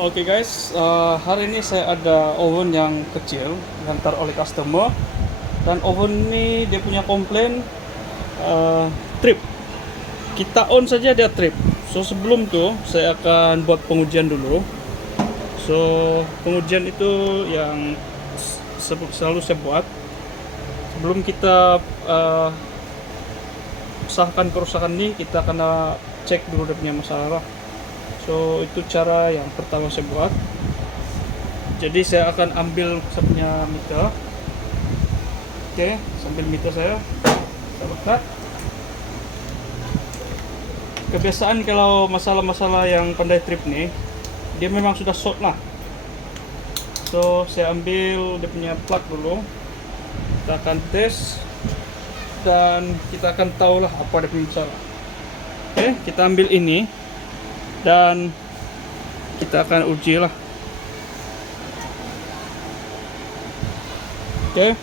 Oke guys, hari ini saya ada oven yang kecil diantar oleh customer, dan oven ini dia punya komplain trip. Kita on saja dia trip. So sebelum tuh saya akan buat pengujian dulu. So pengujian itu yang selalu saya buat sebelum kita sahkan kerusakan ini. Kita kena cek dulu dia punya masalah. So itu cara yang pertama saya buat. Jadi saya akan ambil saya punya meter. Oke, sambil meter saya letak. Kebiasaan kalau masalah-masalah yang pandai trip nih, dia memang sudah short lah. So saya ambil dia punya plug dulu. Kita akan tes dan kita akan tahu lah apa dia punya masalah. Oke, kita ambil ini dan kita akan uji lah. Oke,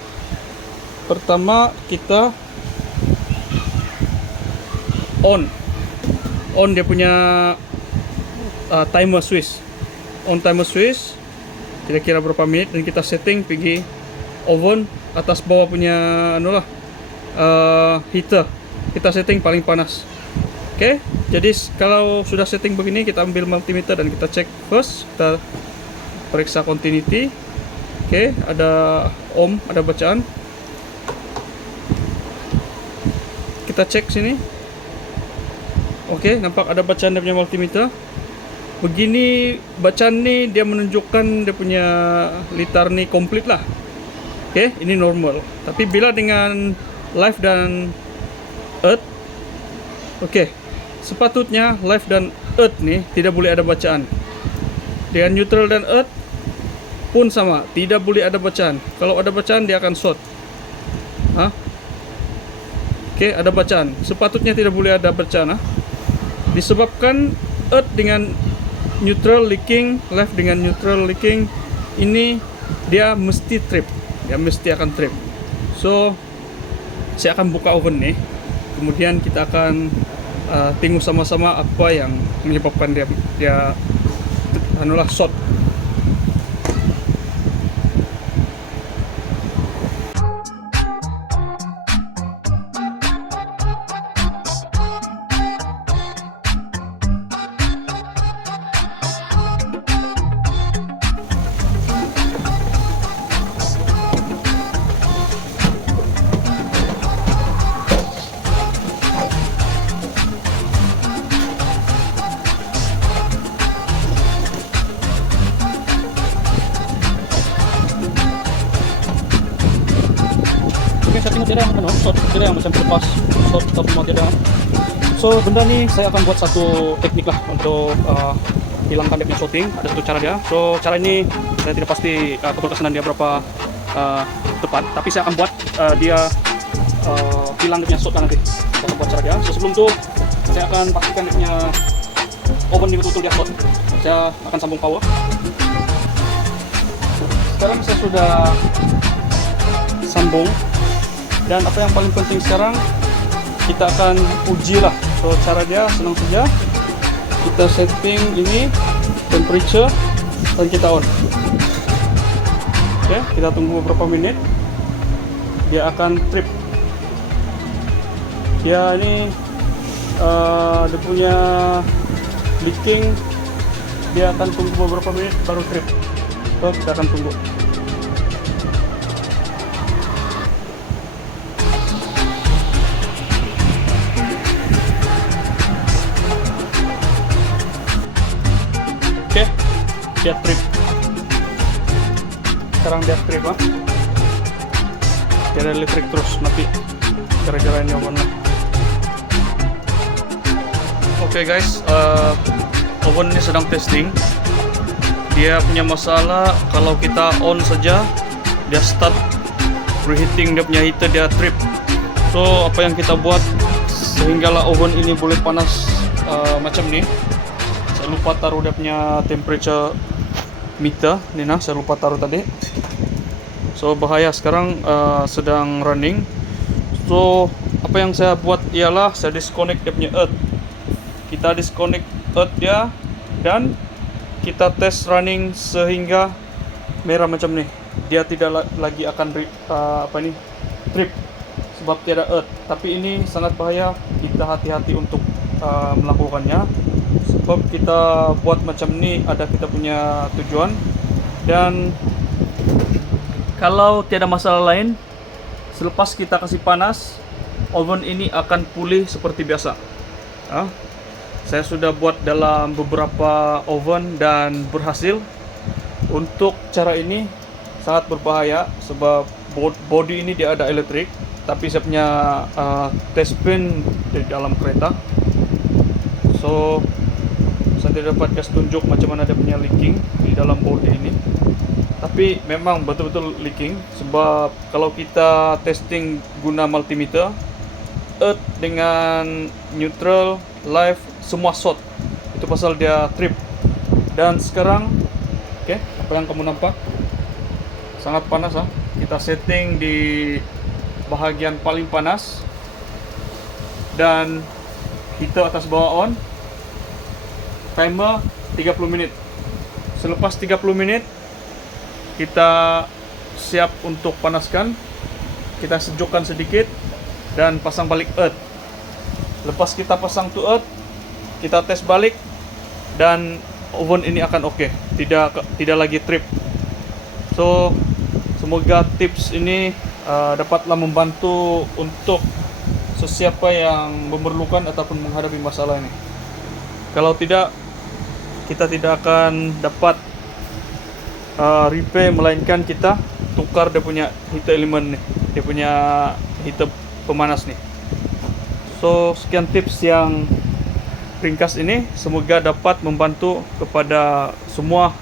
pertama kita on dia punya timer switch. On timer switch kira-kira berapa menit, dan kita setting pergi oven atas bawah punya heater. Kita setting paling panas. Oke, jadi kalau sudah setting begini, kita ambil multimeter dan kita cek first. Kita periksa continuity. Oke, ada ohm, ada bacaan. Kita cek sini. Oke, nampak ada bacaan dia punya multimeter. Begini bacaan nih, dia menunjukkan dia punya liter nih komplit lah. Oke, ini normal. Tapi bila dengan live dan earth, oke, sepatutnya live dan earth nih tidak boleh ada bacaan. Dengan neutral dan earth pun sama, tidak boleh ada bacaan. Kalau ada bacaan dia akan short. Oke, ada bacaan. Sepatutnya tidak boleh ada bacaan. Disebabkan earth dengan neutral leaking, live dengan neutral leaking, ini dia mesti trip. Dia mesti akan trip. So saya akan buka oven nih. Kemudian kita akan tengok sama-sama apa yang menyebabkan dia short. Setting tidak yang short, tidak yang macam lepas short atau semua tidak. So benda ni saya akan buat satu teknik lah untuk hilangkan dia punya shorting. Ada satu cara dia. So cara ini saya tidak pasti keberkesanan dia berapa tepat, tapi saya akan buat dia hilang dia punya short nanti. Saya akan buat cara dia. So sebelum tu saya akan pastikan dia punya oven ini betul-betul dia short. Saya akan sambung power. Sekarang saya sudah sambung. Dan apa yang paling penting sekarang, kita akan uji lah. So cara dia senang saja. Kita setting ini temperature dan kita on. Oke, kita tunggu beberapa menit. Dia akan trip. Dia ini dia punya leaking. Dia akan tunggu beberapa menit baru trip. So kita akan tunggu. Oke, dia trip. Sekarang dia trip lah. Dia ada listrik terus mati gara-gara ini oven. Oke guys, oven ini sedang testing. Dia punya masalah kalau kita on saja, dia start reheating dia punya heater, dia trip. So apa yang kita buat sehinggalah oven ini boleh panas macam ni. Lupa taruh dia punya temperature meter ni nah, saya lupa taruh tadi. So bahaya, sekarang sedang running. So apa yang saya buat ialah saya disconnect dia punya earth. Kita disconnect earth dia dan kita tes running sehingga merah macam nih. Dia tidak lagi akan trip sebab tiada earth. Tapi ini sangat bahaya, kita hati-hati untuk melakukannya. Sebab kita buat macam ni ada kita punya tujuan. Dan kalau tiada masalah lain, selepas kita kasih panas, oven ini akan pulih seperti biasa. Saya sudah buat dalam beberapa oven dan berhasil. Untuk cara ini sangat berbahaya sebab body ini dia ada elektrik, tapi saya punya test pin di dalam kereta. So saya tidak dapat kasih tunjuk macam mana dia punya leaking di dalam body ini. Tapi memang betul-betul leaking sebab kalau kita testing guna multimeter, earth dengan neutral, live semua short. Itu pasal dia trip. Dan sekarang apa yang kamu nampak? Sangat panas Kita setting di bahagian paling panas dan heater atas bawah on. Timer 30 menit. Selepas 30 menit kita siap untuk panaskan. Kita sejukkan sedikit dan pasang balik earth. Lepas kita pasang to earth, kita tes balik dan oven ini akan oke, tidak lagi trip. So semoga tips ini dapatlah membantu untuk sesiapa yang memerlukan ataupun menghadapi masalah ini. Kalau tidak, kita tidak akan dapat repair, melainkan kita tukar dia punya heater element nih, dia punya heater pemanas nih. So sekian tips yang ringkas ini, semoga dapat membantu kepada semua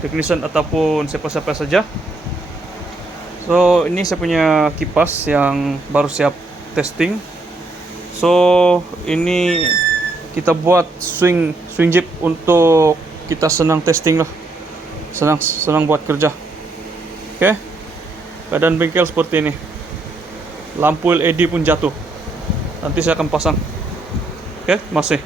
technician ataupun siapa-siapa saja. So ini saya punya kipas yang baru siap testing. So ini kita buat swing jeep untuk kita senang testing lah, senang buat kerja. Keadaan bengkel seperti ini. Lampu LED pun jatuh. Nanti saya akan pasang. Masih